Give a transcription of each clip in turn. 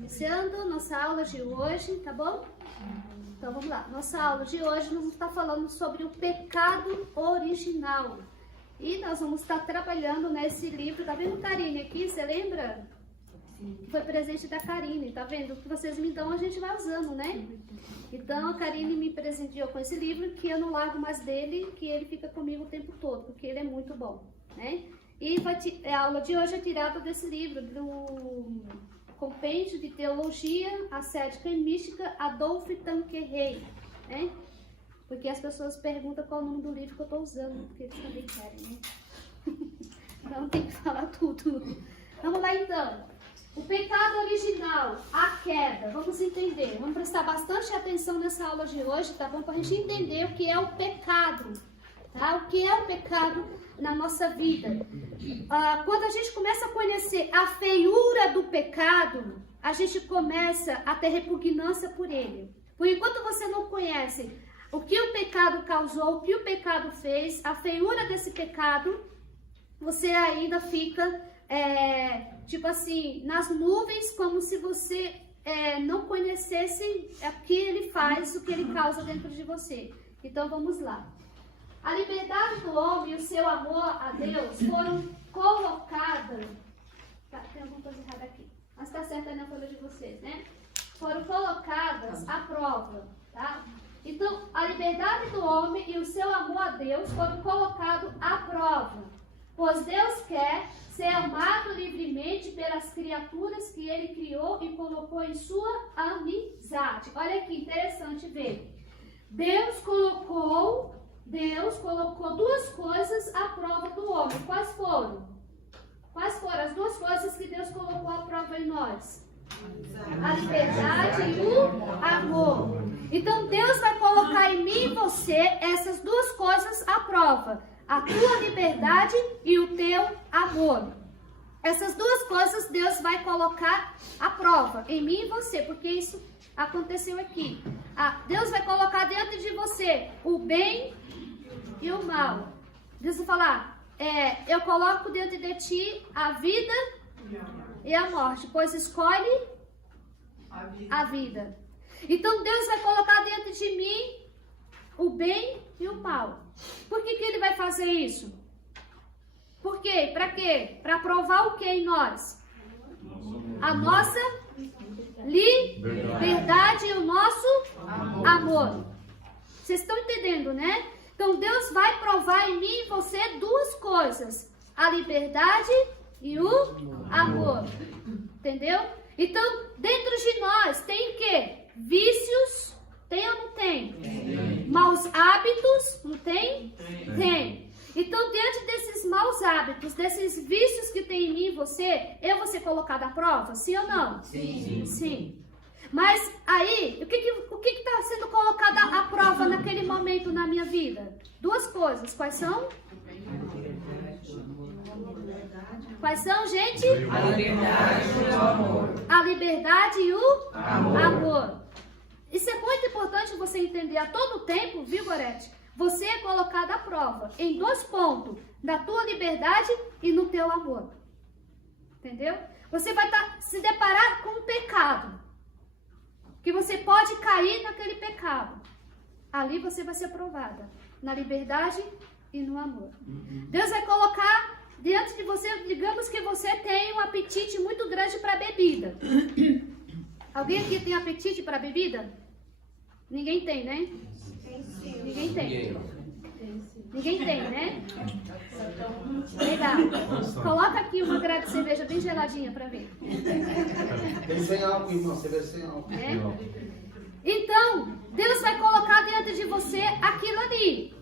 Iniciando nossa aula de hoje, tá bom? Então vamos lá. Nossa aula de hoje nós vamos estar falando sobre o pecado original. E nós vamos estar trabalhando nesse livro. Tá vendo, Karine, aqui? Você lembra? Sim. Foi presente da Karine, tá vendo? O que vocês me dão a gente vai usando, né? Então a Karine me presenteou com esse livro que eu não largo mais dele, que ele fica comigo o tempo todo, porque ele é muito bom, né? E a aula de hoje é tirada desse livro, do Compêndio de Teologia Ascética e Mística, Adolph Tanqueray, né? Porque as pessoas perguntam qual é o nome do livro que eu estou usando, porque eles também querem, né? Então tem que falar tudo. Vamos lá então. O pecado original, a queda, vamos entender. Vamos prestar bastante atenção nessa aula de hoje, tá bom? Para a gente entender o que é o pecado, tá? O que é o pecado na nossa vida. Quando a gente começa a conhecer a feiura do pecado, a gente começa a ter repugnância por ele. Por enquanto você não conhece o que o pecado causou, o que o pecado fez, a feiura desse pecado, você ainda fica, tipo assim, nas nuvens, como se você não conhecesse o que ele faz, o que ele causa dentro de você. Então vamos lá. A liberdade do homem e o seu amor a Deus foram colocadas... Tá, tem alguma coisa errada aqui. Mas está certa na folha de vocês, né? Foram colocadas à prova, tá? Então, a liberdade do homem e o seu amor a Deus foram colocados à prova. Pois Deus quer ser amado livremente pelas criaturas que Ele criou e colocou em sua amizade. Olha que interessante ver. Deus colocou duas coisas à prova do homem. Quais foram? Quais foram as duas coisas que Deus colocou à prova em nós? A liberdade e o amor. Então Deus vai colocar em mim e você essas duas coisas à prova. A tua liberdade e o teu amor. Essas duas coisas Deus vai colocar à prova em mim e você, porque isso aconteceu aqui. Deus vai colocar dentro de você o bem e o mal. Deus vai falar, eu coloco dentro de ti a vida e a morte, pois escolhe a vida. Então Deus vai colocar dentro de mim o bem e o mal. Por que Ele vai fazer isso? Por quê? Para quê? Para provar o que em nós? A nossa liberdade e o nosso amor. Vocês estão entendendo, né? Então Deus vai provar em mim e você duas coisas: a liberdade e o amor. Entendeu? Então, dentro de nós tem o quê? Vícios. Tem ou não tem? Tem. Maus hábitos. Não tem? Tem. Então, diante desses maus hábitos, desses vícios que tem em mim e você, eu vou ser colocada à prova? Sim ou não? Sim. Sim. Mas aí, o que está sendo colocado à prova naquele momento na minha vida? Duas coisas. Quais são? Quais são, gente? A liberdade e o amor. A liberdade e o amor. Isso é muito importante você entender a todo tempo, viu, Gorete? Você é colocado à prova em dois pontos: na tua liberdade e no teu amor. Entendeu? Você vai se deparar com um pecado, que você pode cair naquele pecado. Ali você vai ser provada, na liberdade e no amor. Deus vai colocar diante de você, digamos que você tem um apetite muito grande para bebida. Alguém aqui tem apetite para bebida? Ninguém tem, né? Ninguém tem. Ninguém tem, né? Legal. Coloca aqui uma grade de cerveja bem geladinha para ver. Tem sem álcool, irmão. Cerveja sem álcool. Então, Deus vai colocar diante de você aquilo ali.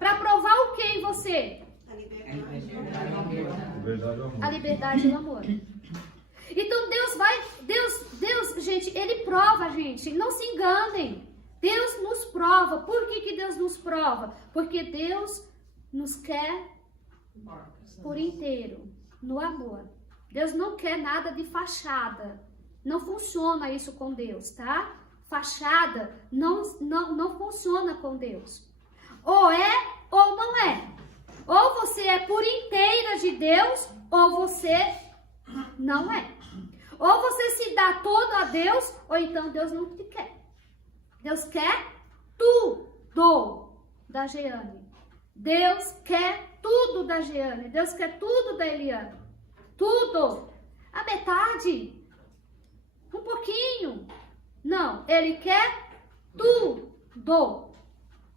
Para provar o que em você? A liberdade e o amor. Então Deus, gente, Ele prova a gente. Não se enganem. Deus nos prova. Por que Deus nos prova? Porque Deus nos quer por inteiro, no amor. Deus não quer nada de fachada. Não funciona isso com Deus, tá? Fachada não funciona com Deus. Ou é ou não é. Ou você é por inteira de Deus, ou você não é. Ou você se dá todo a Deus, ou então Deus não te quer. Deus quer tudo da Jeane. Deus quer tudo da Jeane. Deus quer tudo da Eliane. Tudo. A metade. Um pouquinho. Não, Ele quer tudo.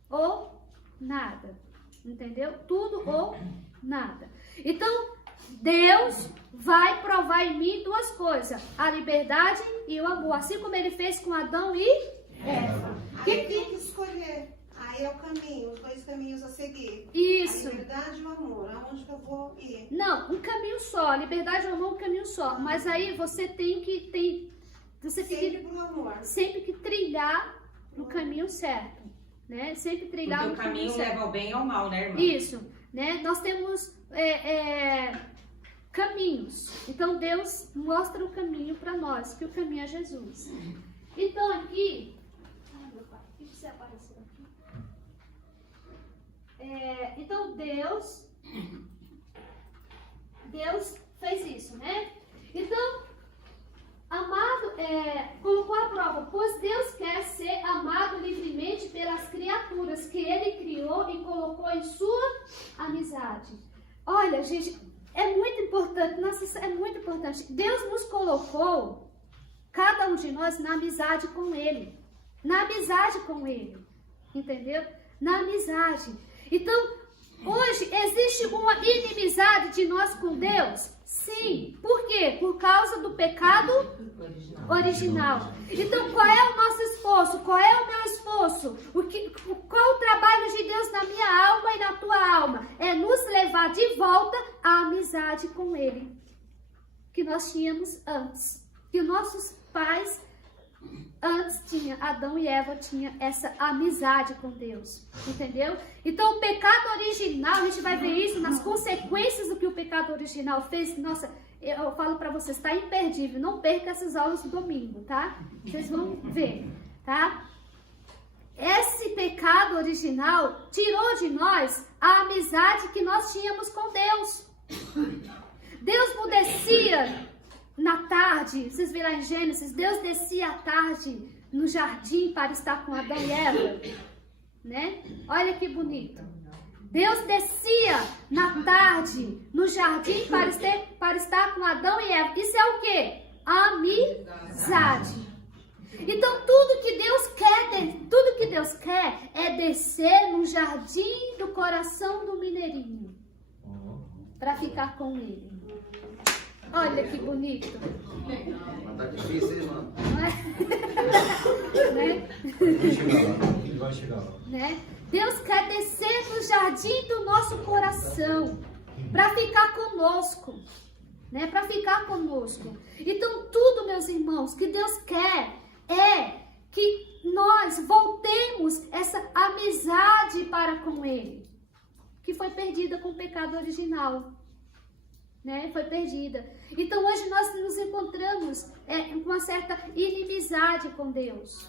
Ou nada. Entendeu? Tudo ou nada. Então, Deus vai provar em mim duas coisas. A liberdade e o amor. Assim como Ele fez com Adão e Eva. Aí tem que escolher. Aí é o caminho, os dois caminhos a seguir. Isso. A liberdade e o amor. Aonde que eu vou ir? Não, um caminho só. A liberdade e o amor, um caminho só. Mas aí você tem que... Você tem Sempre pro amor. sempre que trilhar no caminho certo. Né? Sempre trilhar Porque no o caminho caminho certo. leva ao bem e ao mal, né, irmã? Isso. Né? Nós temos caminhos. Então Deus mostra o caminho para nós, que o caminho é Jesus. Então aqui... Ai, meu pai, o que você apareceu aqui? Então Deus fez isso, né? Então, amado, colocou a prova, pois Deus quer ser amado livremente pelas criaturas que Ele criou e colocou em sua amizade. Olha, gente, é muito importante, nossa, é muito importante. Deus nos colocou, cada um de nós, na amizade com Ele. Na amizade com Ele. Entendeu? Na amizade. Então, hoje existe uma inimizade de nós com Deus? Sim. Por quê? Por causa do pecado original. Então, qual é o nosso esforço? Qual é o meu esforço? Qual o trabalho de Deus na minha alma e na tua alma? É nos levar de volta à amizade com Ele, que nós tínhamos antes. Que nossos pais antes tinha, Adão e Eva tinham essa amizade com Deus, entendeu? Então o pecado original, a gente vai ver isso nas consequências do que o pecado original fez. Nossa, eu falo pra vocês, tá imperdível, não perca essas aulas do domingo, tá? Vocês vão ver, tá? Esse pecado original tirou de nós a amizade que nós tínhamos com Deus. Deus não descia na tarde, vocês viram lá em Gênesis, Deus descia à tarde no jardim para estar com Adão e Eva, né? Olha que bonito. Deus descia na tarde no jardim para estar com Adão e Eva. Isso é o quê? Amizade. Então tudo que Deus quer é descer no jardim do coração do mineirinho para ficar com ele. Olha que bonito. Mas tá difícil, hein, mano? Né? Vai chegar lá. Né? Deus quer descer no jardim do nosso coração para ficar conosco, né? Para ficar conosco. Então tudo, meus irmãos, que Deus quer é que nós voltemos essa amizade para com Ele, que foi perdida com o pecado original. Né? Foi perdida. Então hoje nós nos encontramos com uma certa inimizade com Deus,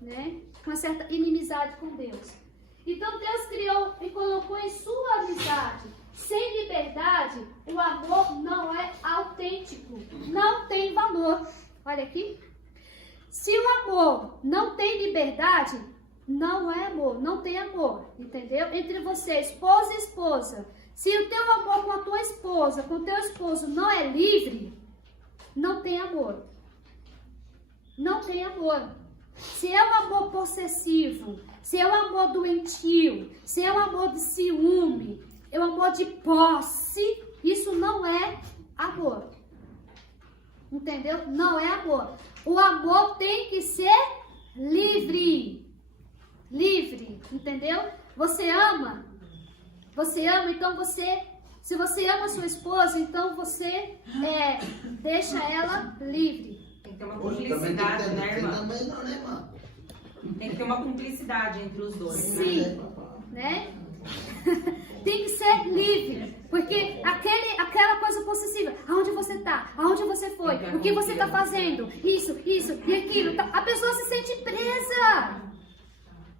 né? Com uma certa inimizade com Deus. Então Deus criou e colocou em sua amizade. Sem liberdade, o amor não é autêntico, não tem valor. Olha aqui. Se o amor não tem liberdade, não é amor, não tem amor, entendeu? Entre você, esposa e esposa. Se o teu amor com a tua esposa, com o teu esposo não é livre, não tem amor. Não tem amor. Se é um amor possessivo, se é um amor doentio, se é um amor de ciúme, é um amor de posse, isso não é amor. Entendeu? Não é amor. O amor tem que ser livre. Livre, entendeu? Você ama, então se você ama a sua esposa, então você deixa ela livre. Tem que ter uma Hoje também cumplicidade, tem, né, irmã? também não, né, mano? Tem que ter uma cumplicidade entre os dois. Sim, né? Tem que ser livre, porque aquela coisa possessiva, aonde você tá, aonde você foi, o que você tá fazendo, isso e aquilo, a pessoa se sente presa.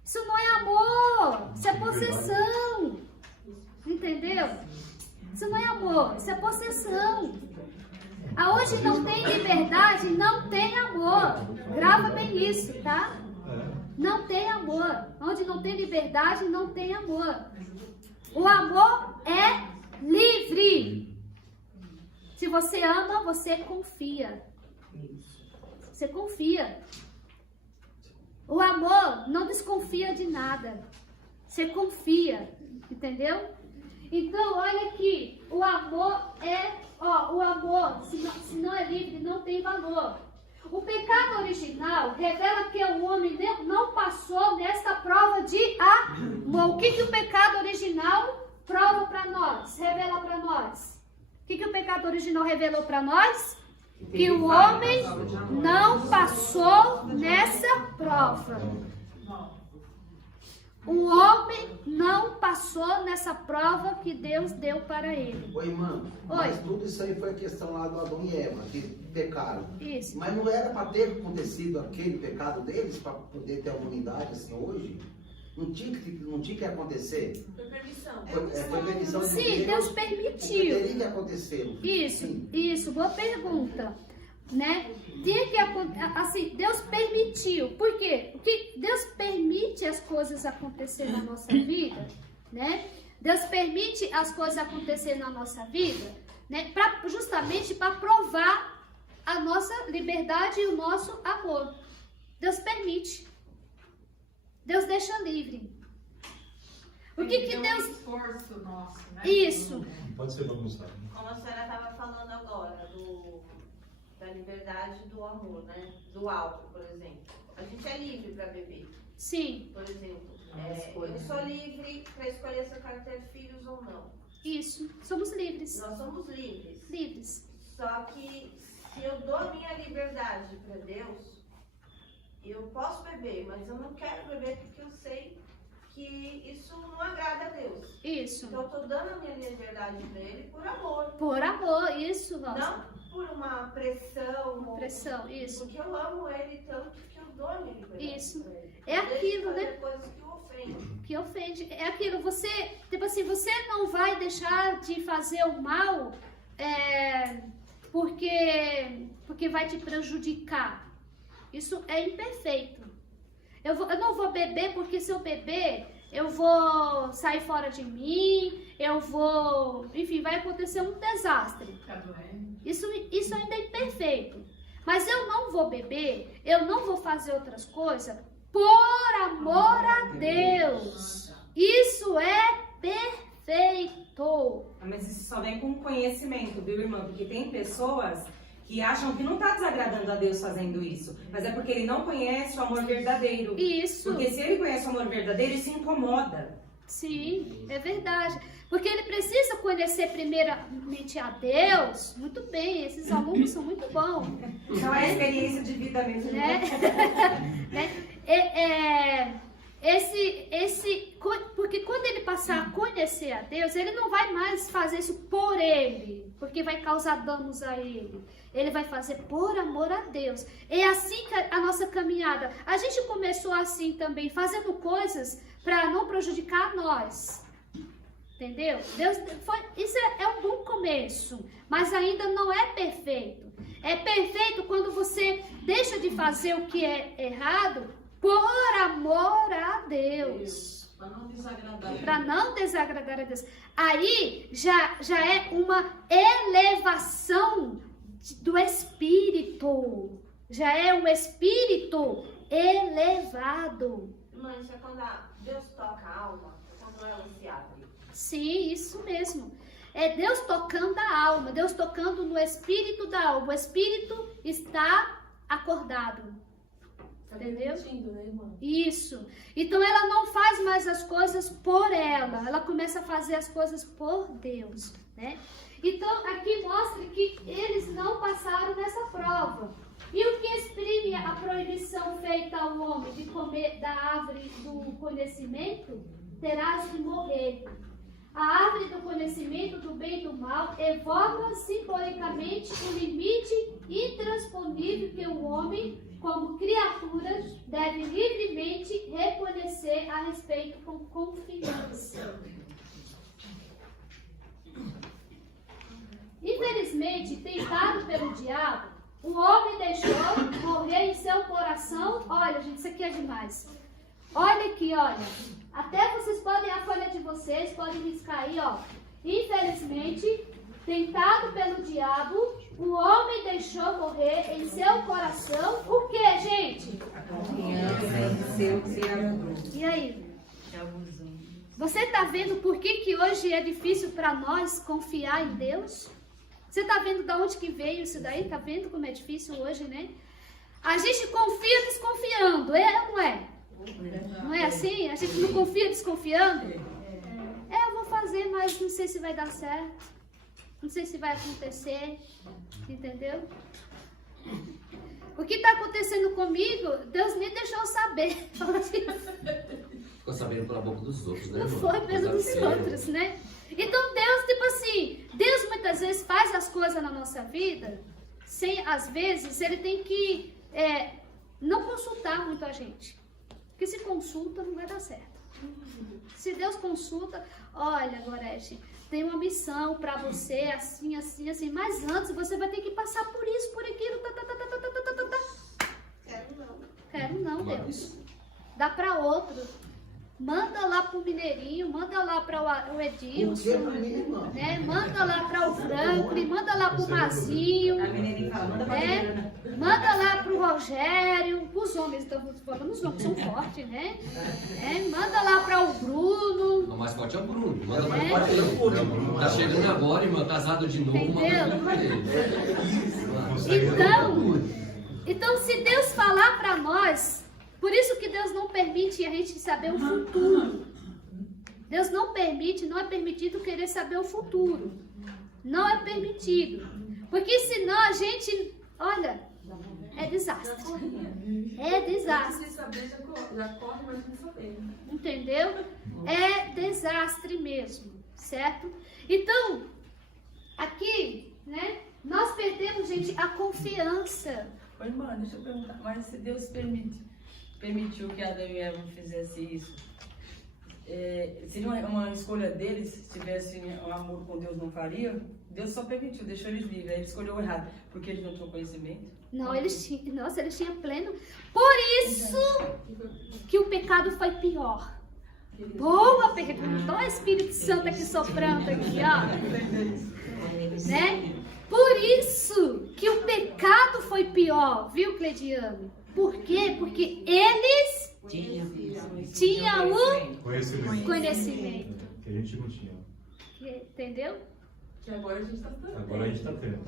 Isso não é amor, isso é possessão. Entendeu? Isso não é amor, isso é possessão. Aonde não tem liberdade, não tem amor. Grava bem isso, tá? Não tem amor. Onde não tem liberdade, não tem amor. O amor é livre. Se você ama, você confia. Você confia. O amor não desconfia de nada. Você confia, entendeu? Então, olha aqui, o amor o amor, se não é livre, não tem valor. O pecado original revela que o homem não passou nesta prova de amor. O que o pecado original prova para nós, revela para nós? O que o pecado original revelou para nós? Que o homem não passou nessa prova. O homem não passou nessa prova que Deus deu para ele. Oi, irmã, mas tudo isso aí foi a questão lá do Adão e Eva, que pecaram. Isso. Mas não era para ter acontecido aquele pecado deles, para poder ter a humanidade assim hoje? Não tinha que acontecer? Foi permissão. Foi permissão de Sim, Deus permitiu. Teria que acontecer. Isso, boa pergunta. Né? Tinha que assim, Deus permitiu. Por quê? Porque Deus permite as coisas acontecerem na nossa vida, né? Deus permite as coisas acontecerem na nossa vida, né? Justamente para provar a nossa liberdade e o nosso amor. Deus permite. Deus deixa livre. O que Deus... esforço nosso, né? Isso. Não pode ser bagunçado. Como a senhora estava falando agora, da liberdade do amor, né? Do álcool, por exemplo. A gente é livre para beber. Sim. Por exemplo, eu sou livre para escolher se eu quero ter filhos ou não. Isso. Somos livres. Nós somos livres. Livres. Só que se eu dou a minha liberdade para Deus, eu posso beber, mas eu não quero beber porque eu sei que isso não agrada a Deus. Isso. Então eu estou dando a minha liberdade para Ele por amor. Por amor, isso, Rosa. Não por uma pressão. Pressão, isso. Porque eu amo Ele tanto que eu dou a minha liberdade Isso. pra Ele. É aquilo, né? Coisas que ofendem. Que ofende. É aquilo, você, tipo assim, você não vai deixar de fazer o mal porque vai te prejudicar. Isso é imperfeito. Eu não vou beber porque se eu beber, eu vou sair fora de mim, enfim, vai acontecer um desastre. Isso ainda é imperfeito. Mas eu não vou beber, eu não vou fazer outras coisas por amor a Deus. Isso é perfeito. Mas isso só vem com conhecimento, viu, irmã? Porque tem pessoas que acham que não está desagradando a Deus fazendo isso, mas é porque ele não conhece o amor verdadeiro. Isso. Porque se ele conhece o amor verdadeiro, ele se incomoda. Sim, é verdade. Porque ele precisa conhecer primeiramente a Deus. Muito bem, esses alunos são muito bons. Então é experiência de vida mesmo. Né? Porque quando ele passar a conhecer a Deus, ele não vai mais fazer isso por ele, porque vai causar danos a ele. Ele vai fazer por amor a Deus. É assim que a nossa caminhada. A gente começou assim também, fazendo coisas para não prejudicar nós. Entendeu? Isso é um bom começo, mas ainda não é perfeito. É perfeito quando você deixa de fazer o que é errado por amor a Deus. Para não desagradar a Deus. Aí já é uma elevação do espírito. Já é um espírito elevado. Mãe, isso é quando Deus toca a alma, quando ela se abre. Sim, isso mesmo. É Deus tocando a alma, Deus tocando no espírito da alma. O espírito está acordado. Entendeu? Né, irmã? Isso. Então ela não faz mais as coisas por ela começa a fazer as coisas por Deus, né? Então aqui mostra que eles não passaram nessa prova. E o que exprime a proibição feita ao homem de comer da árvore do conhecimento, terás de morrer. A árvore do conhecimento do bem e do mal evoca simbolicamente o limite intransponível que o homem, como criatura, deve livremente reconhecer a respeito com confiança. Infelizmente, tentado pelo diabo, o homem deixou morrer em seu coração. Olha, gente, isso aqui é demais. Olha aqui, olha. Até vocês podem, a folha de vocês, podem riscar aí, ó. Infelizmente, tentado pelo diabo, o homem deixou morrer em seu coração. O que, gente? A confiança em seu Criador. E aí? Você está vendo por que hoje é difícil para nós confiar em Deus? Você está vendo de onde que veio isso daí? Está vendo como é difícil hoje, né? A gente confia desconfiando, é ou não é? Não é assim? A gente não confia desconfiando? Eu vou fazer, mas não sei se vai dar certo. Não sei se vai acontecer. Entendeu? O que está acontecendo comigo, Deus nem deixou saber. Ficou sabendo pela boca dos outros, né? Não irmão? foi pelo dos Coisa séria. outros, né? Então Deus, tipo assim, Deus muitas vezes faz as coisas na nossa vida, sem, às vezes, ele tem que não consultar muito a gente. Porque se consulta, não vai dar certo. Se Deus consulta, olha, Gorete, tem uma missão pra você, assim, assim, assim, mas antes você vai ter que passar por isso, por aquilo, Quero não. Quero não, Deus. Dá pra outro. Manda lá pro Mineirinho, manda lá para o Edilson, né? Manda lá para o Franklin, manda lá pro Mazinho, A menina fala, manda pra né? menina. Manda lá pro Rogério, os homens, estamos falando, os homens são fortes, né? Manda lá para o Bruno. O mais forte é o Bruno. Manda mais É. forte é o Bruno. Tá chegando agora, irmão, casado de novo, Entendeu? manda pra ele. Então, se Deus falar para nós, por isso que Deus não permite a gente saber o futuro. Deus não permite, não é permitido querer saber o futuro. Não é permitido. Porque senão a gente, olha, é desastre. É desastre. Se saber, já corre, mas não saber. Entendeu? É desastre mesmo, certo? Então, aqui, né, nós perdemos, gente, a confiança. Ô, irmã, deixa eu perguntar, mas se Deus permitiu que Adão e Eva fizessem isso, seria uma escolha deles, se tivessem um amor com Deus, não faria? Deus só permitiu, deixou eles livres, aí ele escolheu o errado, porque eles não tinham conhecimento. Não, eles tinham pleno. Por isso que o pecado foi pior. Boa pergunta. Olha o Espírito Santo aqui soprando aqui, ó. Né? Por isso que o pecado foi pior, viu, Cleidiano? Por quê? Porque eles tinham o conhecimento. Que a gente não tinha. Entendeu? Que agora a gente está tendo. Agora a gente está tendo.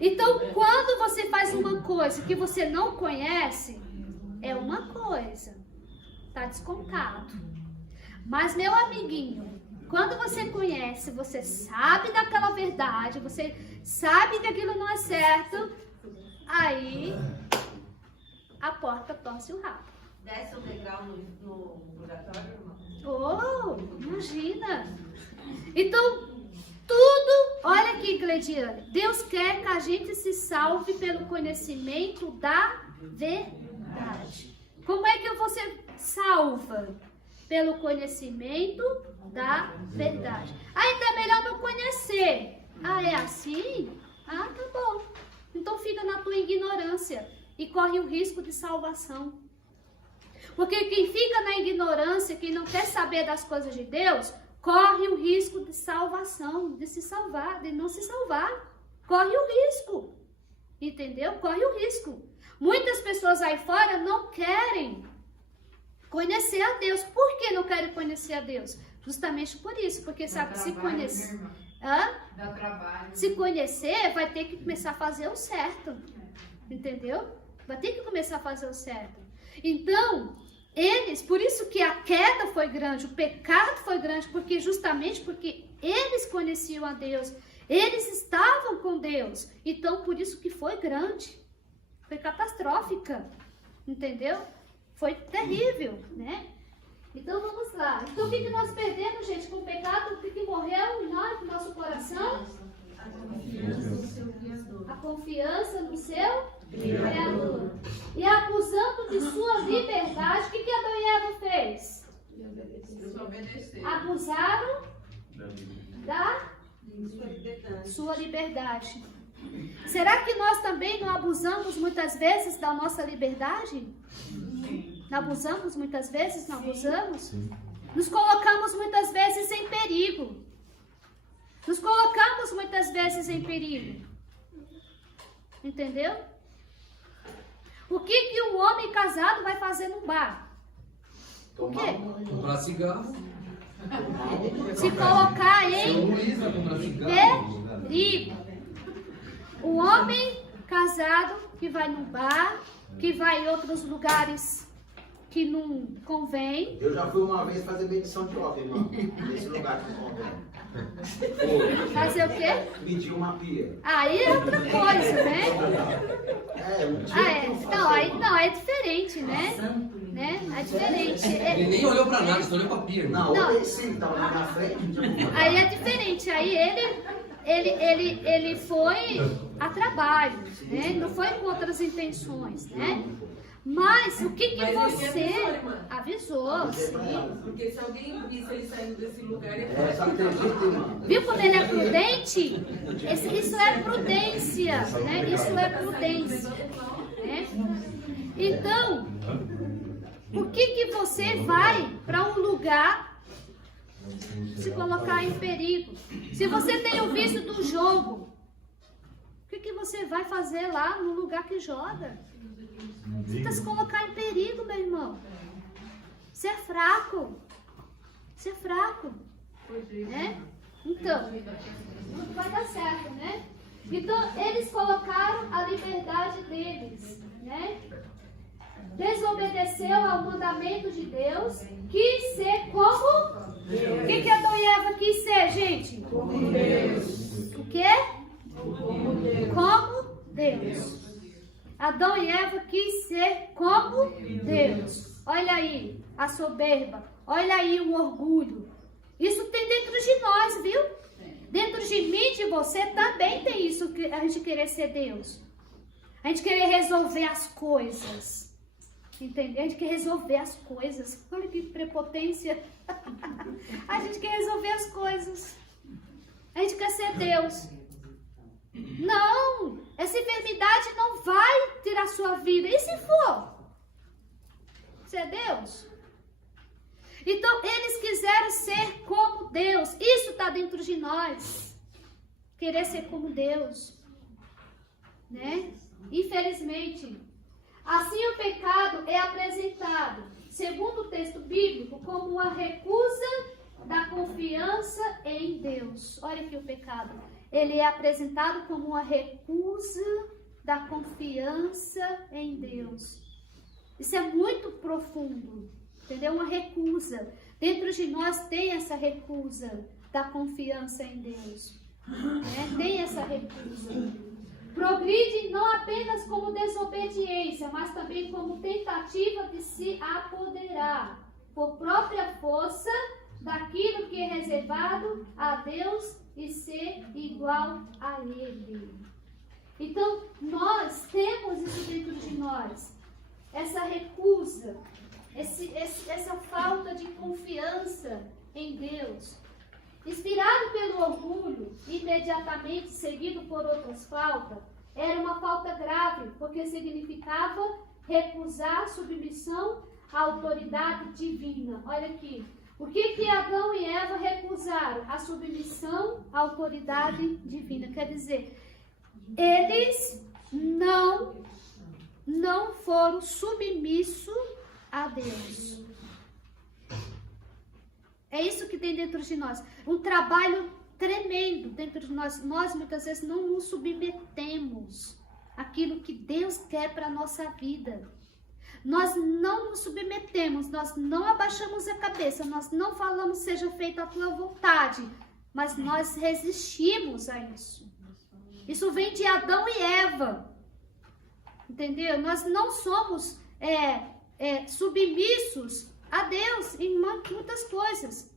Então, quando você faz uma coisa que você não conhece, é uma coisa. Tá descontado. Mas, meu amiguinho, quando você conhece, você sabe daquela verdade, você sabe que aquilo não é certo, aí a porta torce o rabo. Desce um degrau no purgatório, irmão? Oh, imagina. Então, tudo, olha aqui, Cleidiane, Deus quer que a gente se salve pelo conhecimento da verdade. Como é que você salva? Pelo conhecimento da verdade. Ainda é melhor não conhecer. Ah, é assim? Ah, tá bom. Então fica na tua ignorância e corre o risco de salvação. Porque quem fica na ignorância, quem não quer saber das coisas de Deus, corre o risco de salvação, de se salvar, de não se salvar. Corre o risco. Entendeu? Corre o risco. Muitas pessoas aí fora não querem conhecer a Deus. Por que não querem conhecer a Deus? Justamente por isso. Porque sabe, se conhecer... Dá trabalho. Se conhecer, vai ter que começar a fazer o certo. Entendeu? Vai ter que começar a fazer o certo. Então, por isso que a queda foi grande, o pecado foi grande, justamente porque eles conheciam a Deus, eles estavam com Deus. Então, por isso que foi grande, foi catastrófica, entendeu? Foi terrível, né? Então, vamos lá. Então, o que nós perdemos, gente, com o pecado? O que morreu no nosso coração? A confiança no seu Criador. E acusando de sua liberdade, o que Adão e Eva fez? Acusaram da Sua liberdade. Sua liberdade. Será que nós também não abusamos muitas vezes da nossa liberdade? Não abusamos muitas vezes? Não abusamos? Nos colocamos muitas vezes em perigo. Nos colocamos muitas vezes em perigo. Entendeu? O que um homem casado vai fazer num bar? O quê? Comprar cigarro. Se colocar São em Luís vai comprar cigarro. perigo. O homem casado que vai no bar, que vai em outros lugares que não convém. Eu já fui uma vez fazer medição de obra, irmão. Nesse lugar que convém. Fazer o quê? Medir uma pia. Aí é outra coisa, né? Não tinha Não, é diferente, né? É diferente. Ele nem olhou pra nada, só olhou pra pia. Não, Não. ele sim, tava na minha frente. Não tinha como Aí é diferente. Aí ele foi a trabalho, né? Não foi com outras intenções, né? Mas o que Mas ele você avisou, irmã. avisou? Sim. Porque se alguém visse ele saindo desse lugar, ele Só que tem jeito, irmão. Viu como ele é prudente? Isso é prudência, né? Isso é prudência, né? Então, por que você vai para um lugar se colocar em perigo? Se você tem o vício do jogo, o que você vai fazer lá no lugar que joga? Você está se colocar em perigo, meu irmão. Você é fraco. Você é fraco. Né? Então, não vai dar certo, né? Então, eles colocaram a liberdade deles, né? Desobedeceu ao mandamento de Deus, quis ser como? O que Adão e Eva quis ser, gente? como Deus. O quê? Como Deus. Adão e Eva quis ser como Deus. Olha aí a soberba, olha aí o orgulho. Isso tem dentro de nós, viu? Dentro de mim, de você, também tem isso, a gente querer ser Deus. A gente querer resolver as coisas. Entendeu? A gente quer resolver as coisas. Olha que prepotência. A gente quer resolver as coisas. A gente quer ser Deus. Não! Essa enfermidade não vai tirar sua vida. E se for? Você é Deus? Então, eles quiseram ser como Deus. Isso está dentro de nós. Querer ser como Deus. Né? Infelizmente. Assim o pecado é apresentado, segundo o texto bíblico, como uma recusa da confiança em Deus. Olha aqui o pecado. Ele é apresentado como uma recusa da confiança em Deus. Isso é muito profundo, entendeu? Uma recusa. Dentro de nós tem essa recusa da confiança em Deus. Né? Tem essa recusa. Progride não apenas como desobediência, mas também como tentativa de se apoderar, por própria força, daquilo que é reservado a Deus e ser igual a Ele. Então, nós temos isso dentro de nós, essa recusa, essa falta de confiança em Deus. Inspirado pelo orgulho, imediatamente seguido por outras faltas, era uma falta grave, porque significava recusar submissão à autoridade divina. Olha aqui, o que Adão e Eva recusaram? A submissão à autoridade divina. Quer dizer, eles não foram submissos a Deus. É isso que tem dentro de nós. Um trabalho tremendo dentro de nós. Nós muitas vezes não nos submetemos àquilo que Deus quer para a nossa vida. Nós não nos submetemos, nós não abaixamos a cabeça, nós não falamos seja feita a tua vontade, mas nós resistimos a isso. Isso vem de Adão e Eva. Entendeu? Nós não somos submissos a Deus em muitas coisas.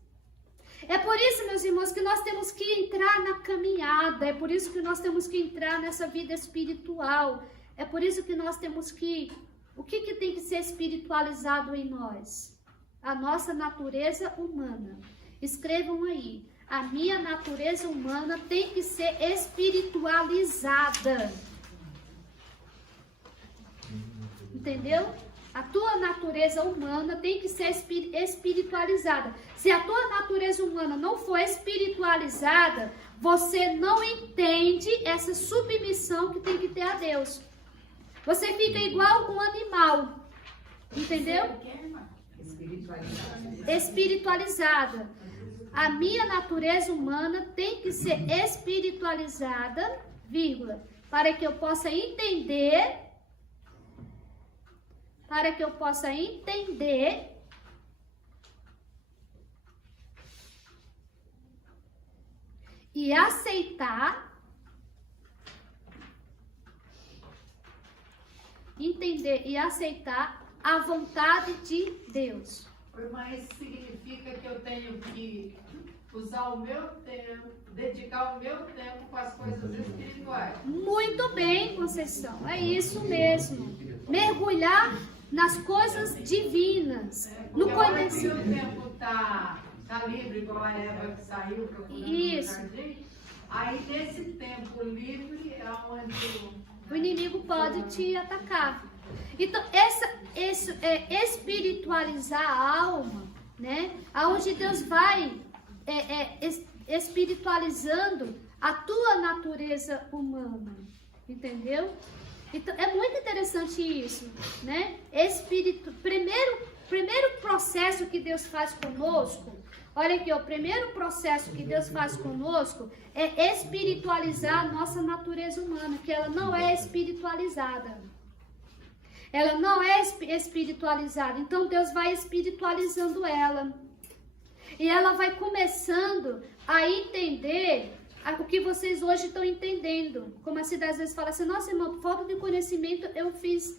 É por isso, meus irmãos, que nós temos que entrar na caminhada. É por isso que nós temos que entrar nessa vida espiritual. É por isso que nós temos que... O que tem que ser espiritualizado em nós? A nossa natureza humana. Escrevam aí. A minha natureza humana tem que ser espiritualizada. Entendeu? A tua natureza humana tem que ser espiritualizada. Se a tua natureza humana não for espiritualizada, você não entende essa submissão que tem que ter a Deus. Você fica igual um animal. Entendeu? Espiritualizada. A minha natureza humana tem que ser espiritualizada, vírgula, para que eu possa entender e aceitar, a vontade de Deus. Mas significa que eu tenho que usar o meu tempo, dedicar o meu tempo com as coisas espirituais. Muito bem, Conceição, é isso mesmo. Mergulhar nas coisas divinas, no conhecimento. O tempo tá livre, igual a Eva que saiu procurando no jardim. Aí nesse tempo livre é onde o inimigo pode te atacar. Então, isso é espiritualizar a alma, né? Aonde Deus vai espiritualizando a tua natureza humana, entendeu? Então, é muito interessante isso, né? Primeiro processo que Deus faz conosco, olha aqui, o primeiro processo que Deus faz conosco é espiritualizar a nossa natureza humana, que ela não é espiritualizada. Ela não é espiritualizada, então Deus vai espiritualizando ela. E ela vai começando a entender o que vocês hoje estão entendendo. Como a Cida às vezes fala assim, nossa irmão, por falta de conhecimento eu fiz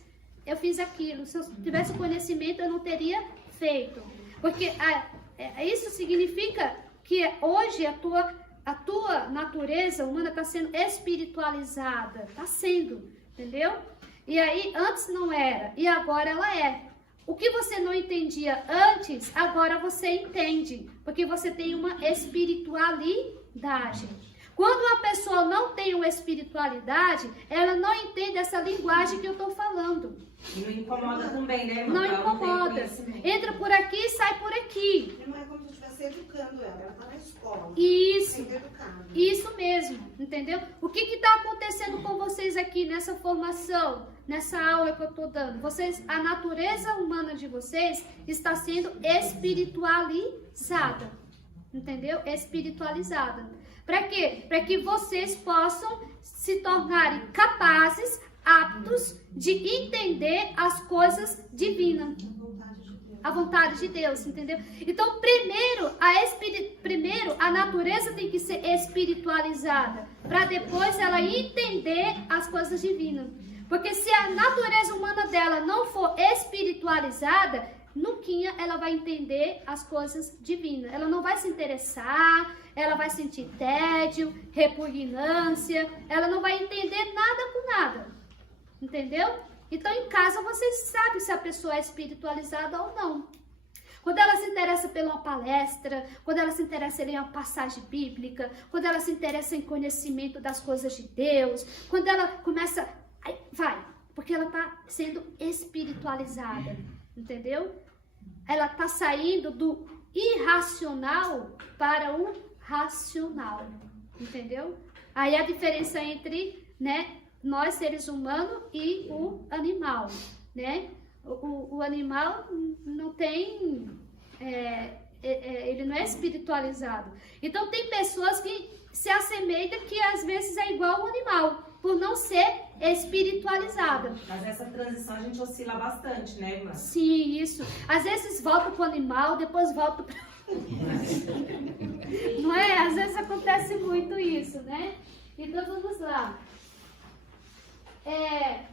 aquilo. Se eu tivesse conhecimento eu não teria feito. Porque isso significa que hoje a tua natureza humana está sendo espiritualizada. Está sendo, entendeu? E aí, antes não era, e agora ela é. O que você não entendia antes, agora você entende. Porque você tem uma espiritualidade. Quando uma pessoa não tem uma espiritualidade, ela não entende essa linguagem que eu estou falando. E não incomoda também, né, irmã? Não incomoda. Entra por aqui e sai por aqui. Não é como se estivesse educando ela está na escola. Isso. Sendo educada. Isso mesmo, entendeu? O que está acontecendo com vocês aqui nessa formação, nessa aula que eu estou dando? A natureza humana de vocês está sendo espiritualizada, entendeu? Espiritualizada. Para quê? Para que vocês possam se tornarem capazes, aptos de entender as coisas divinas. A vontade de Deus, entendeu? Então, primeiro a natureza tem que ser espiritualizada, para depois ela entender as coisas divinas. Porque se a natureza humana dela não for espiritualizada, nunca ela vai entender as coisas divinas. Ela não vai se interessar, ela vai sentir tédio, repugnância, ela não vai entender nada com nada. Entendeu? Então, em casa, vocês sabem se a pessoa é espiritualizada ou não. Quando ela se interessa por uma palestra, quando ela se interessa em uma passagem bíblica, quando ela se interessa em conhecimento das coisas de Deus, quando ela começa... Vai, porque ela está sendo espiritualizada, entendeu? Ela está saindo do irracional para o racional, entendeu? Aí a diferença entre, né, nós seres humanos e o animal, né? O animal não tem, ele não é espiritualizado. Então tem pessoas que se assemelham que às vezes é igual ao animal, por não ser espiritualizada. Mas essa transição a gente oscila bastante, né, irmã? Sim, isso. Às vezes volta para o animal, depois volta para... Não é? Às vezes acontece muito isso, né? Então vamos lá.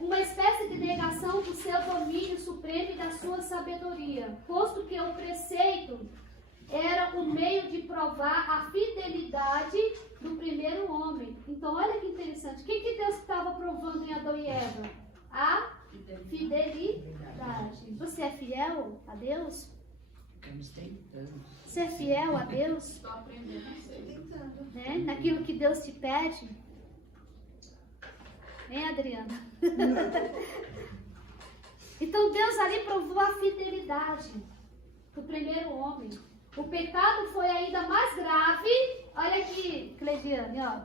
Uma espécie de negação do seu domínio supremo e da sua sabedoria, posto que o preceito era o meio de provar a fidelidade do primeiro homem. Então, olha que interessante. O que Deus estava provando em Adão e Eva? A fidelidade. Você é fiel a Deus? Ser fiel a Deus, Tô aprendendo a ser. Tentando. né? Naquilo que Deus te pede. Hein, Adriana? Então Deus ali provou a fidelidade do primeiro homem. O pecado foi ainda mais grave. Olha aqui, Cleidiane, ó.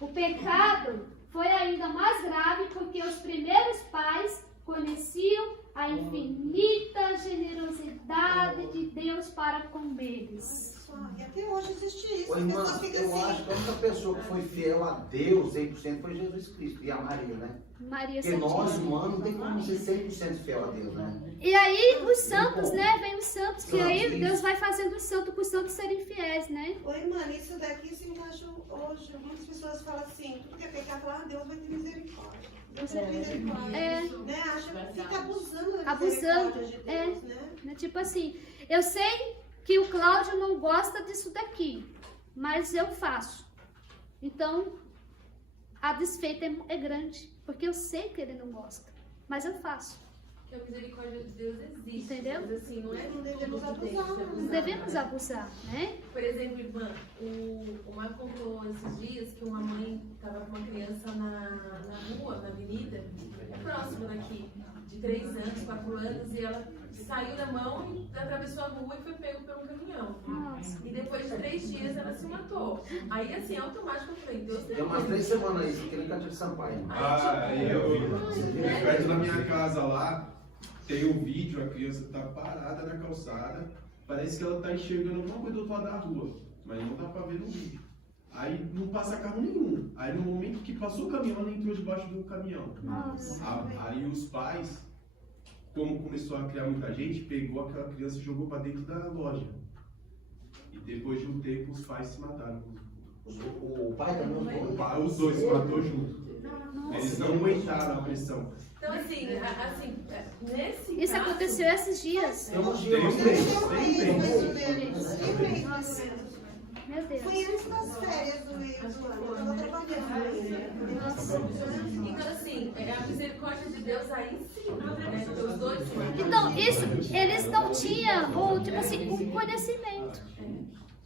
O pecado foi ainda mais grave porque os primeiros pais conheciam a infinita generosidade de Deus para com eles. E até hoje existe isso. Ô, As irmã, pessoas ficam eu assim. acho que a única pessoa que foi fiel a Deus 100% foi Jesus Cristo e a Maria, né? Maria Porque nós, Santíssima. humanos, não tem como ser 100% fiel a Deus, né? E aí os santos, né? Vem os santos, que aí Santos. Deus vai fazendo os santos para os santos serem fiéis, né? Oi, mano, isso daqui se encaixa hoje. Muitas pessoas falam assim, tudo que é pecado, falam, ah, Deus vai ter misericórdia. Deus vai ter misericórdia. É. Né? Acha que fica abusando da Abusando, misericórdia de é. Deus, né? Né? Tipo assim, eu sei que o Cláudio não gosta disso daqui, mas eu faço. Então, a desfeita é grande, porque eu sei que ele não gosta, mas eu faço. Que a misericórdia de Deus existe. Entendeu? Mas assim, não é Não devemos tudo que tem que abusar, ser não. Não devemos abusar, né? Por exemplo, irmã, o Marco contou esses dias que uma mãe estava com uma criança na rua, na avenida, próxima daqui, de 3 anos, 4 anos, e ela saiu da mão e atravessou a rua e foi pego por um caminhão. Nossa. E depois de 3 dias ela se matou. Aí assim, automático eu falei, Deus Tem umas 3 semanas isso, que nem Catinho Sampaio. Aí eu vi. Perto da minha casa lá, tem um vídeo, a criança tá parada na calçada, parece que ela tá enxergando alguma coisa do outro lado da rua, mas não dá pra ver no vídeo. Aí não passa carro nenhum. Aí no momento que passou o caminhão, ela entrou debaixo do caminhão. Nossa. Aí os pais, como começou a criar muita gente, pegou aquela criança e jogou pra dentro da loja. E depois de um tempo os pais se mataram. O pai também não foi? Os dois se matou junto. Eles não aguentaram a pressão. Então assim, nesse Isso caso, aconteceu esses dias. Eu não Tem uns três. Nossa, meu Deus. Foi antes das férias do Wilson, eu estava trabalhando. Nossa. Então assim, a misericórdia de Deus aí sim, né? Os dois se mataram. Então, isso, eles não tinham, ou, tipo assim, um conhecimento.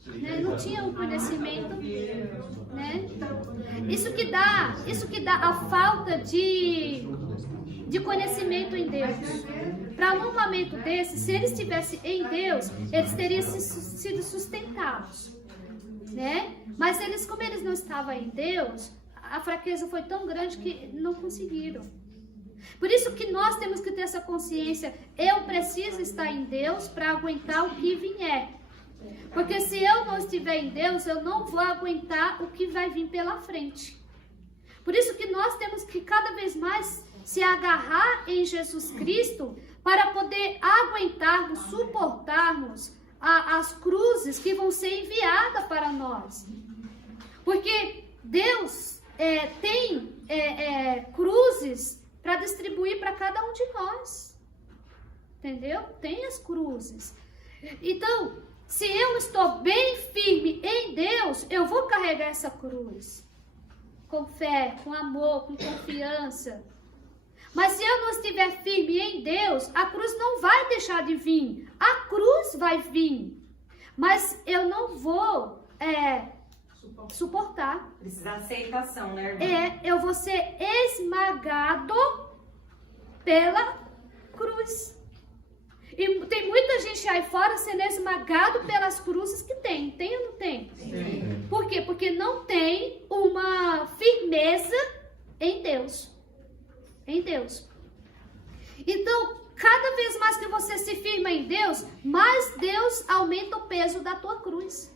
Né? Não tinham um conhecimento, né? Isso que dá a falta de conhecimento em Deus. Para um momento desse, se eles estivessem em Deus, eles teriam sido sustentados, né? Mas eles, como eles não estavam em Deus, a fraqueza foi tão grande que não conseguiram. Por isso que nós temos que ter essa consciência, eu preciso estar em Deus para aguentar o que vier. Porque se eu não estiver em Deus, eu não vou aguentar o que vai vir pela frente. Por isso que nós temos que cada vez mais se agarrar em Jesus Cristo para poder aguentarmos, suportarmos as cruzes que vão ser enviadas para nós. Porque Deus tem cruzes para distribuir para cada um de nós. Entendeu? Tem as cruzes. Então, se eu estou bem firme em Deus, eu vou carregar essa cruz. Com fé, com amor, com confiança. Mas se eu não estiver firme em Deus, a cruz não vai deixar de vir. A cruz vai vir. Mas eu não vou suportar. Precisa de aceitação, né, irmã? Eu vou ser esmagado pela cruz. E tem muita gente aí fora sendo esmagado pelas cruzes que tem. Tem ou não tem? Sim. Por quê? Porque não tem uma firmeza em Deus. Em Deus. Então, cada vez mais que você se firma em Deus, mais Deus aumenta o peso da tua cruz.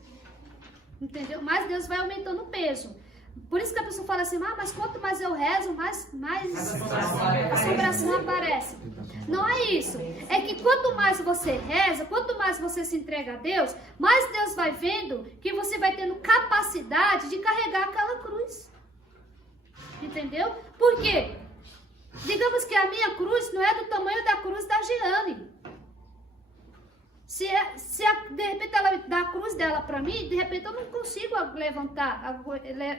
Entendeu? Mais Deus vai aumentando o peso. Por isso que a pessoa fala assim, mas quanto mais eu rezo, mais assombração aparece. Não é isso. É que quanto mais você reza, quanto mais você se entrega a Deus, mais Deus vai vendo que você vai tendo capacidade de carregar aquela cruz. Entendeu? Por quê? Digamos que a minha cruz não é do tamanho da cruz da Giane. Se de repente ela dá a cruz dela para mim, de repente eu não consigo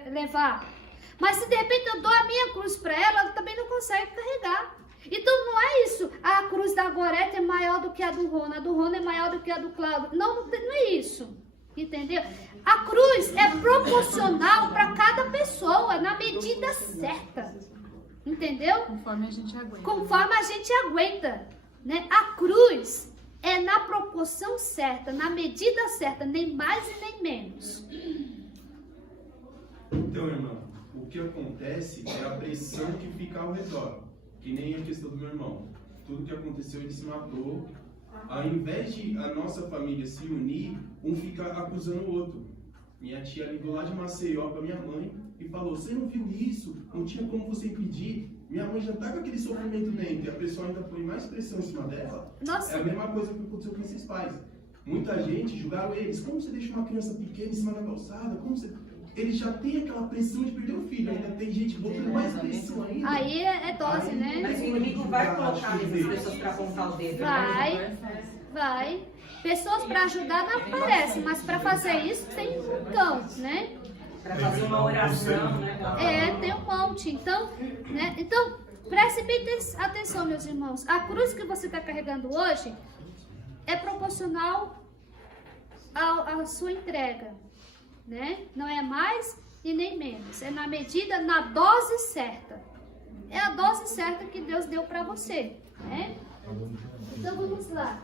levar. Mas se de repente eu dou a minha cruz para ela, ela também não consegue carregar. Então não é isso a cruz da da Gorete é maior do que a do Rona é maior do que a do Cláudio. Não é isso. Entendeu? A cruz é proporcional para cada pessoa, na medida certa. Entendeu? Conforme a gente aguenta. Conforme a gente aguenta. Né? A cruz é na proporção certa, na medida certa, nem mais e nem menos. Então, irmão, o que acontece é a pressão que fica ao redor. Que nem a questão do meu irmão. Tudo que aconteceu, ele se matou. Ao invés de a nossa família se unir, um fica acusando o outro. Minha tia ligou lá de Maceió para minha mãe e falou: você não viu isso? Não tinha como você impedir? Minha mãe já tá com aquele sofrimento dentro e a pessoa ainda põe mais pressão em cima dela. Nossa. É a mesma coisa que aconteceu com esses pais. Muita gente julgaram eles. Como você deixa uma criança pequena em cima da calçada? Como você... Eles já têm aquela pressão de perder o filho. Ainda tem gente botando mais pressão ainda. Aí é dose, né? Mas o inimigo vai colocar essas pessoas para apontar o dedo. Vai. Pessoas para ajudar não aparecem, mas para fazer isso tem um cão, né? Para fazer uma oração, né? Tem um monte. Então, né? Então, preste bem atenção, meus irmãos. A cruz que você está carregando hoje é proporcional à sua entrega, né? Não é mais e nem menos. É na medida, na dose certa. É a dose certa que Deus deu para você, né? Então, vamos lá.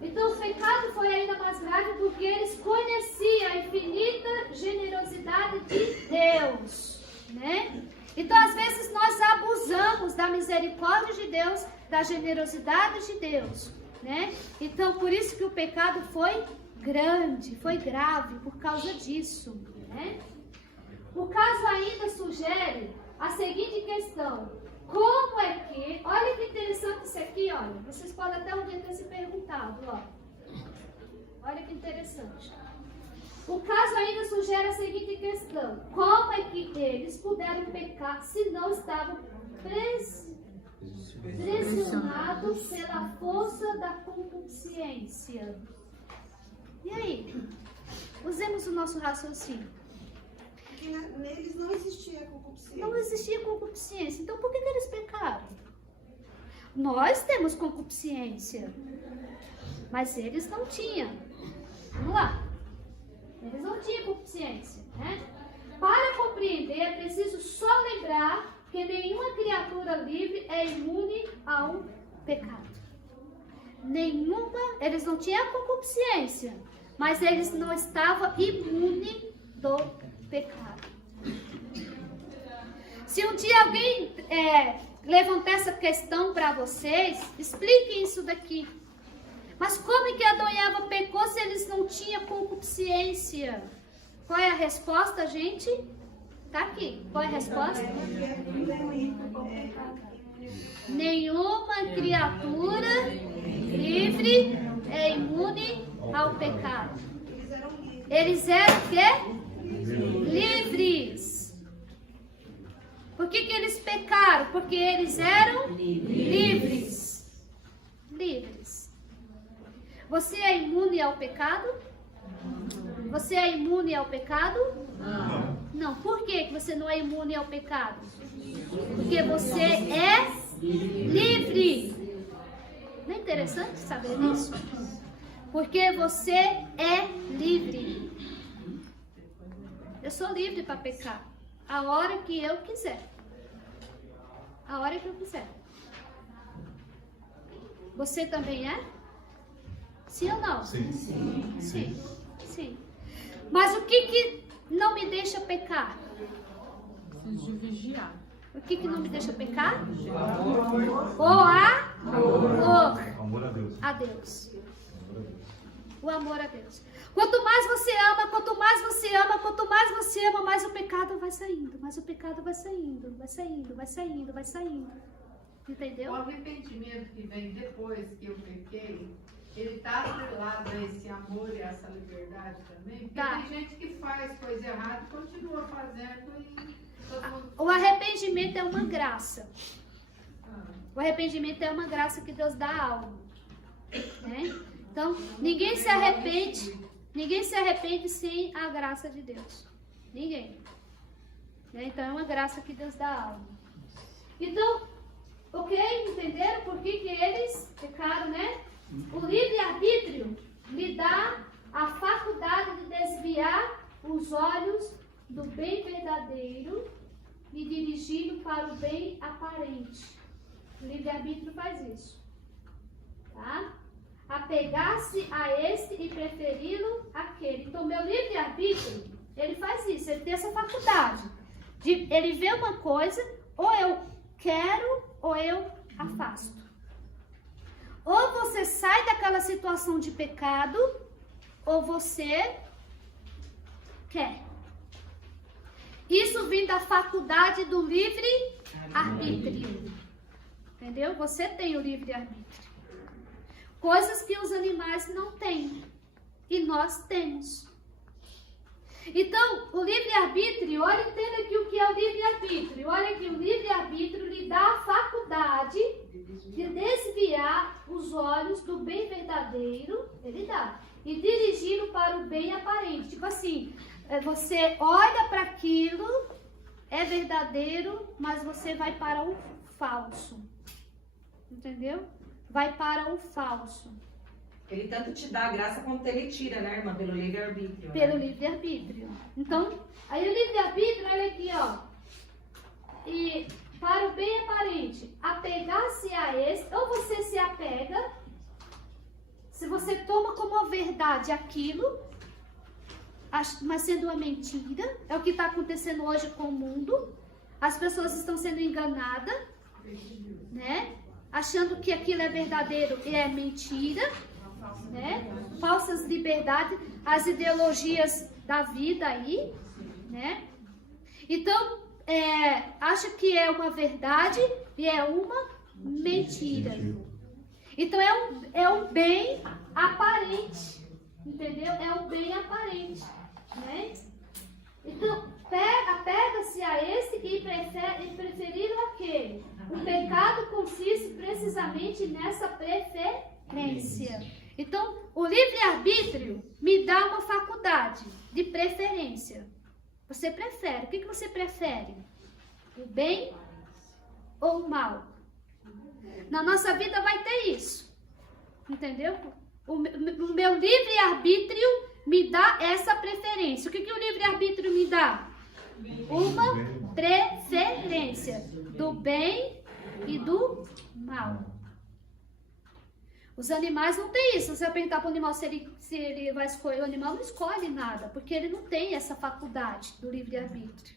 Então, o pecado foi ainda mais grave porque eles conheciam a infinita generosidade de Deus, né? Então, às vezes, nós abusamos da misericórdia de Deus, da generosidade de Deus, né? Então, por isso que o pecado foi grande, foi grave por causa disso, né? O caso ainda sugere a seguinte questão: como é que, olha que interessante isso aqui, olha, vocês podem até um dia ter se perguntado, ó. Olha que interessante. O caso ainda sugere a seguinte questão: como é que eles puderam pecar se não estavam pressionados pela força da concupiscência? E aí? Usemos o nosso raciocínio. Porque neles não existia concupiscência. Não existia concupiscência. Então por que eles pecaram? Nós temos concupiscência, mas eles não tinham. Vamos lá. Eles não tinham concupiscência, né? Para compreender, é preciso só lembrar que nenhuma criatura livre é imune ao pecado. Eles não tinham concupiscência, mas eles não estavam imunes do pecado. Se um dia alguém levantar essa questão para vocês, expliquem isso daqui. Mas como é que Adão e Eva pecou se eles não tinham concupiscência? Qual é a resposta, gente? Tá aqui. Qual é a resposta? Nenhuma criatura livre é imune ao pecado. Eles eram o quê? Livres. Por que eles pecaram? Porque eles eram livres. Livres. Você é imune ao pecado? Você é imune ao pecado? Não. Não. Por que você não é imune ao pecado? Porque você é livre. Não é interessante saber disso? Porque você é livre. Eu sou livre para pecar a hora que eu quiser. A hora que eu quiser. Você também é? Sim ou não? Sim. Sim. Mas o que não me deixa pecar? Preciso de vigiar. O que não me deixa pecar? O Amor a Deus. A Deus. O amor a Deus. Quanto mais você ama, quanto mais você ama, quanto mais você ama, mais o pecado vai saindo. Mais o pecado vai saindo, vai saindo, vai saindo, vai saindo. Entendeu? O arrependimento que vem depois que eu pequei, ele está atrelado a esse amor e a essa liberdade também? Porque tem gente que faz coisa errada e continua fazendo e todo mundo... O arrependimento é uma graça. O arrependimento é uma graça que Deus dá à alma. Né? Então, ninguém se arrepende sem a graça de Deus. Ninguém. Né? Então, é uma graça que Deus dá à alma. Então, ok? Entenderam por que eles pecaram, né? O livre-arbítrio lhe dá a faculdade de desviar os olhos do bem verdadeiro e dirigi-lo para o bem aparente. O livre-arbítrio faz isso. Tá? Apegar-se a este e preferi-lo àquele. Então, meu livre-arbítrio, ele faz isso. Ele tem essa faculdade. Ele vê uma coisa, ou eu quero, ou eu afasto. Ou você sai daquela situação de pecado, ou você quer. Isso vem da faculdade do livre-arbítrio. Entendeu? Você tem o livre-arbítrio. Coisas que os animais não têm. E nós temos. Então, o livre-arbítrio, olha, entenda aqui o que é o livre-arbítrio. Olha que o livre-arbítrio lhe dá a faculdade de desviar os olhos do bem verdadeiro, ele dá, e dirigi-lo para o bem aparente. Tipo assim, você olha para aquilo, é verdadeiro, mas você vai para o falso. Entendeu? Vai para o falso. Ele tanto te dá a graça quanto ele tira, né, irmã? Pelo livre-arbítrio. Pelo livre-arbítrio. Então, aí o livre-arbítrio, olha aqui, ó. E para o bem aparente, apegar-se a esse, ou você se apega, se você toma como verdade aquilo, mas sendo uma mentira, é o que está acontecendo hoje com o mundo. As pessoas estão sendo enganadas, né? Achando que aquilo é verdadeiro e é mentira. Né? Falsas liberdades, as ideologias da vida aí, né? Então, acha que é uma verdade e é uma mentira. Então, é um bem aparente, entendeu? É um bem aparente, né? Então, apega-se a esse e preferir aquele. O pecado consiste precisamente nessa preferência. Então, o livre-arbítrio me dá uma faculdade de preferência. Você prefere. O que você prefere? O bem ou o mal? Na nossa vida vai ter isso. Entendeu? O meu livre-arbítrio me dá essa preferência. O que o livre-arbítrio me dá? Uma preferência do bem e do mal. Os animais não têm isso. Você vai perguntar para o animal se ele vai escolher. O animal não escolhe nada, porque ele não tem essa faculdade do livre-arbítrio.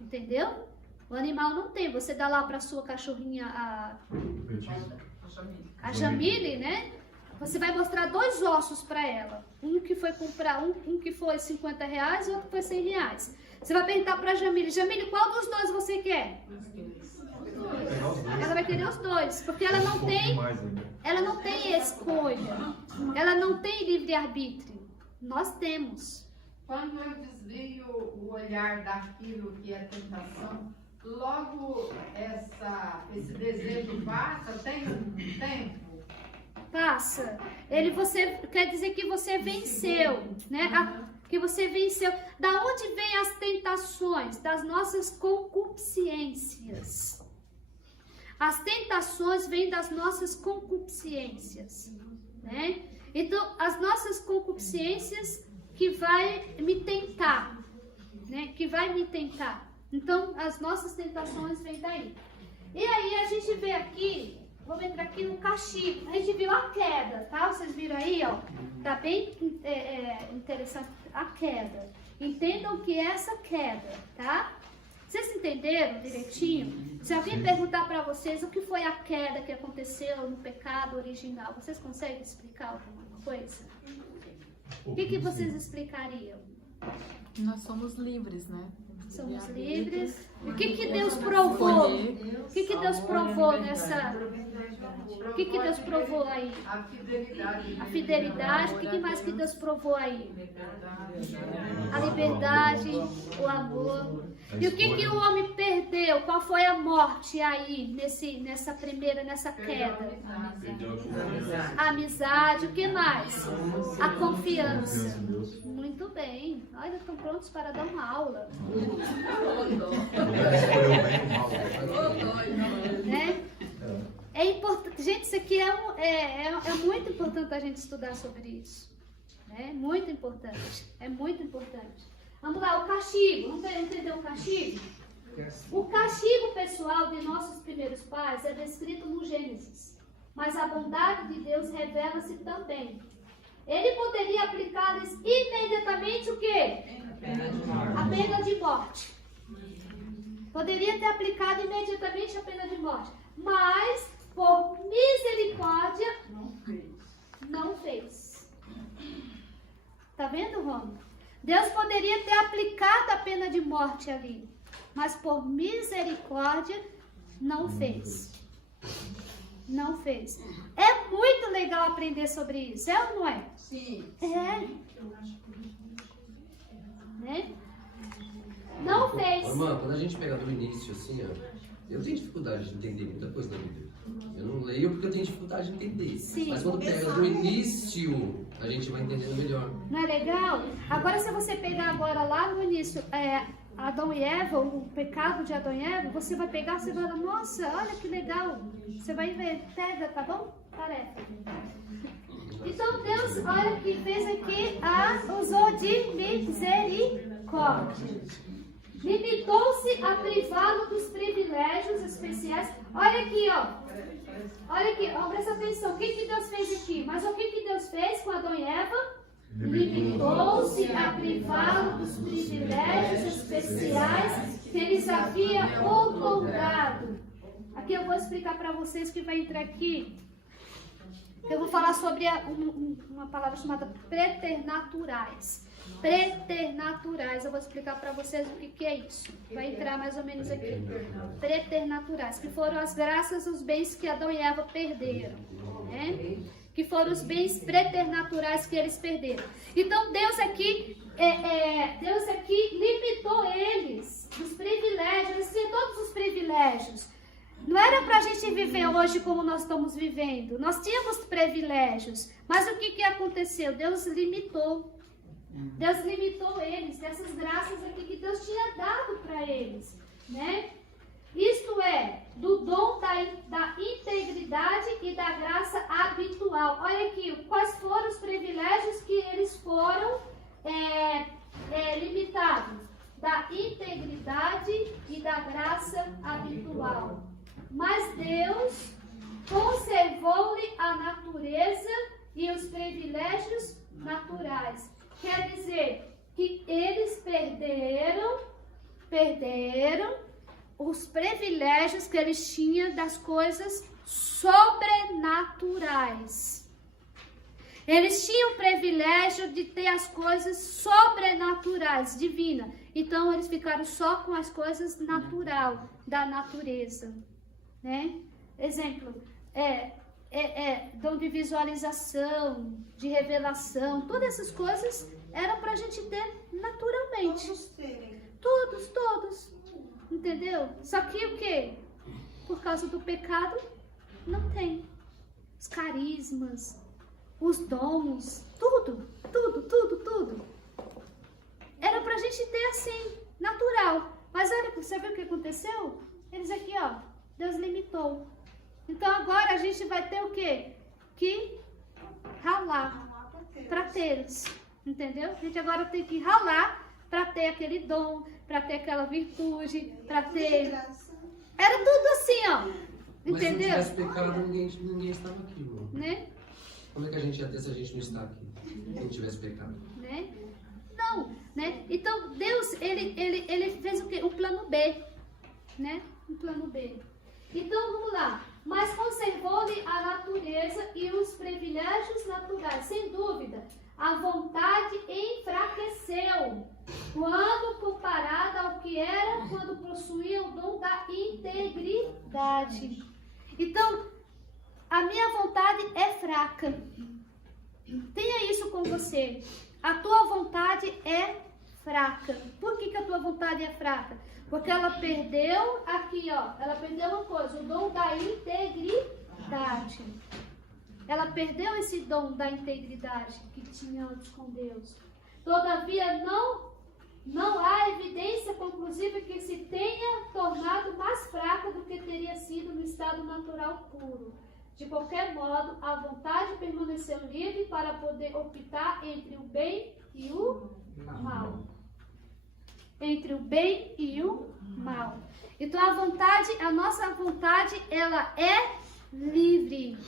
Entendeu? O animal não tem. Você dá lá para a sua cachorrinha a Jamile, né? Você vai mostrar 2 ossos para ela. Um que foi comprar, um que foi R$50 e outro que foi R$100. Você vai perguntar para a Jamile, qual dos 2 você quer? Ela vai querer os 2, porque ela não tem escolha, ela não tem livre-arbítrio. Nós temos. Quando eu desvio o olhar daquilo que é tentação, logo esse desejo passa, tem um tempo? Passa. Você quer dizer que você venceu, né? Que você venceu. Da onde vêm as tentações? Das nossas concupiscências. As tentações vêm das nossas concupiscências, né? Então, as nossas concupiscências que vai me tentar, né? Que vai me tentar. Então, as nossas tentações vêm daí. E aí, a gente vê aqui, vamos entrar aqui no castigo. A gente viu a queda, tá? Vocês viram aí, ó? Tá bem interessante a queda. Entendam que é essa queda, tá? Vocês entenderam direitinho? Se alguém perguntar para vocês o que foi a queda que aconteceu no pecado original, vocês conseguem explicar alguma coisa? O que vocês explicariam? Nós somos livres, né? Somos livres. O que Deus provou? O que Deus provou nessa... O que Deus provou aí? A fidelidade. A fidelidade. O que mais que Deus provou aí? A liberdade, o amor. E o que o homem perdeu? Qual foi a morte aí, nessa queda? A amizade. O que mais? A confiança. Muito bem. Olha, estão prontos para dar uma aula. Né? É importante, gente, isso aqui é muito importante a gente estudar sobre isso. É muito importante. É muito importante. Vamos lá, o castigo. Vamos entender o castigo? O castigo pessoal de nossos primeiros pais é descrito no Gênesis. Mas a bondade de Deus revela-se também. Ele poderia aplicar-lhes imediatamente o quê? A pena de morte. Poderia ter aplicado imediatamente a pena de morte. Mas, por misericórdia, não fez. Tá vendo, Rômulo? Deus poderia ter aplicado a pena de morte ali. Mas, por misericórdia, não fez. Não fez. É muito legal aprender sobre isso, é ou não é? Sim. É. Né? Não fez. Irmã, quando a gente pega do início, assim, ó, eu tenho dificuldade de entender muita coisa na Bíblia. Eu não leio porque eu tenho dificuldade de entender. Sim. Mas quando pega do início, a gente vai entendendo melhor. Não é legal? Agora, se você pegar agora lá no início, Adão e Eva, o pecado de Adão e Eva, você vai pegar, você vai falar, nossa, olha que legal. Você vai ver, pega, tá bom? Tarefa. Então Deus, olha que fez aqui, usou de misericórdia. Limitou-se a privá-lo dos privilégios especiais. Olha aqui, ó. Olha aqui, ó, presta atenção. O que Deus fez aqui? Mas o que Deus fez com Adão e Eva? Limitou-se a privá-lo dos privilégios especiais que eles haviam outorgado. Aqui eu vou explicar para vocês que vai entrar aqui. Eu vou falar sobre uma palavra chamada preternaturais. Preternaturais. Eu vou explicar para vocês o que é isso. Vai entrar mais ou menos aqui. Preternaturais, que foram as graças, os bens que Adão e Eva perderam, né? Que foram os bens preternaturais que eles perderam. Então Deus aqui limitou eles dos privilégios, eles tinham todos os privilégios. Não era para a gente viver hoje como nós estamos vivendo. Nós tínhamos privilégios, mas o que aconteceu? Deus limitou. Deus limitou eles, dessas graças aqui que Deus tinha dado para eles, né? Isto é, do dom da integridade e da graça habitual. Olha aqui, quais foram os privilégios que eles foram limitados? Da integridade e da graça habitual. Mas Deus conservou-lhe a natureza e os privilégios naturais. Quer dizer que eles perderam os privilégios que eles tinham das coisas sobrenaturais. Eles tinham o privilégio de ter as coisas sobrenaturais, divinas. Então, eles ficaram só com as coisas natural, da natureza. Né? Exemplo, dom de visualização, de revelação, todas essas coisas eram para a gente ter naturalmente. Todos. Entendeu? Só que o quê? Por causa do pecado, não tem. Os carismas, os dons, tudo. Era pra gente ter assim, natural. Mas olha, você viu o que aconteceu? Eles aqui, ó, Deus limitou. Então agora a gente vai ter o quê? Que ralar para tê-los. Entendeu? A gente agora tem que ralar para ter aquele dom, para ter aquela virtude, para ter... Era tudo assim, ó. Entendeu? Mas se não tivesse pecado, ninguém estava aqui, irmão. Né? Como é que a gente ia ter se a gente não está aqui? Se não tivesse pecado. Né? Não, né? Então Deus, ele fez o quê? Um plano B, né? Um plano B. Então vamos lá. Mas conservou-lhe a natureza e os privilégios naturais. Sem dúvida, a vontade enfraqueceu quando comparada ao que era quando possuía o dom da integridade. Então, a minha vontade é fraca. Tenha isso com você. A tua vontade é fraca. Por que a tua vontade é fraca? Porque ela perdeu aqui, ó. Ela perdeu uma coisa, o dom da integridade. Ela perdeu esse dom da integridade que tinha antes com Deus. Todavia, não Não há evidência conclusiva que se tenha tornado mais fraca do que teria sido no estado natural puro. De qualquer modo, a vontade permaneceu livre para poder optar entre o bem e o mal. Entre o bem e o mal. Então a nossa vontade, ela é livre.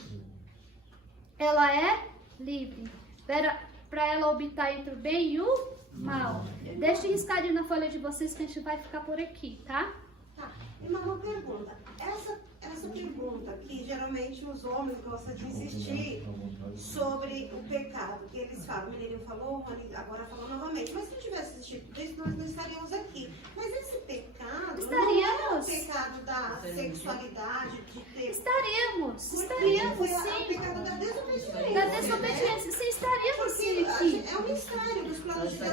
Ela é livre. Para ela optar entre o bem e o mal. Deixa eu riscadinho na folha de vocês que a gente vai ficar por aqui, tá? Tá. E uma pergunta. Essa pergunta que geralmente os homens gostam de insistir sobre o pecado, que eles falam, o menino falou, o Rony agora falou novamente, mas se não tivesse assistido isso, nós não estaríamos aqui. Mas esse pecado não é o pecado da sexualidade, de ter... Estaríamos, sim. O pecado da desobediência. Da desobediência, sim, estaríamos sim aqui. É um mistério dos planos de Deus.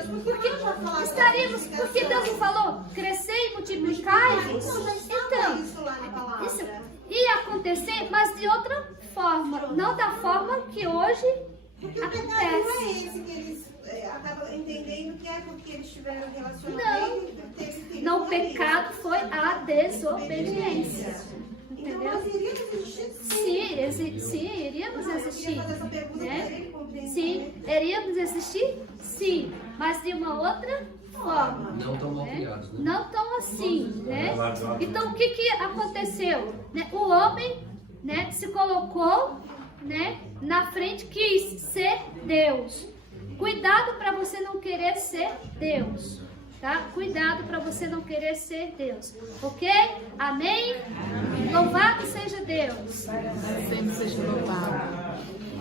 Estaríamos, porque Deus não falou, crescei e multiplicai-vos. Então, isso lá na palavra. Isso ia acontecer, mas de outra forma, não da forma que hoje porque o pecado não é esse que eles acabam entendendo que é porque eles tiveram relacionamento e teve filho. Não, o pecado foi a desobediência. Então nós iríamos existir Sim, iríamos existir. Eu queria fazer essa pergunta né? para ele compreender. Sim, iríamos existir? Sim, mas de uma outra forma. Não tão mal criados, né? Não tão assim, né? Então o que aconteceu? Né? O homem, né, se colocou, né, na frente, quis ser Deus. Cuidado para você não querer ser Deus, tá? Cuidado para você não querer ser Deus, ok? Amém? Louvado seja Deus. Sempre seja louvado.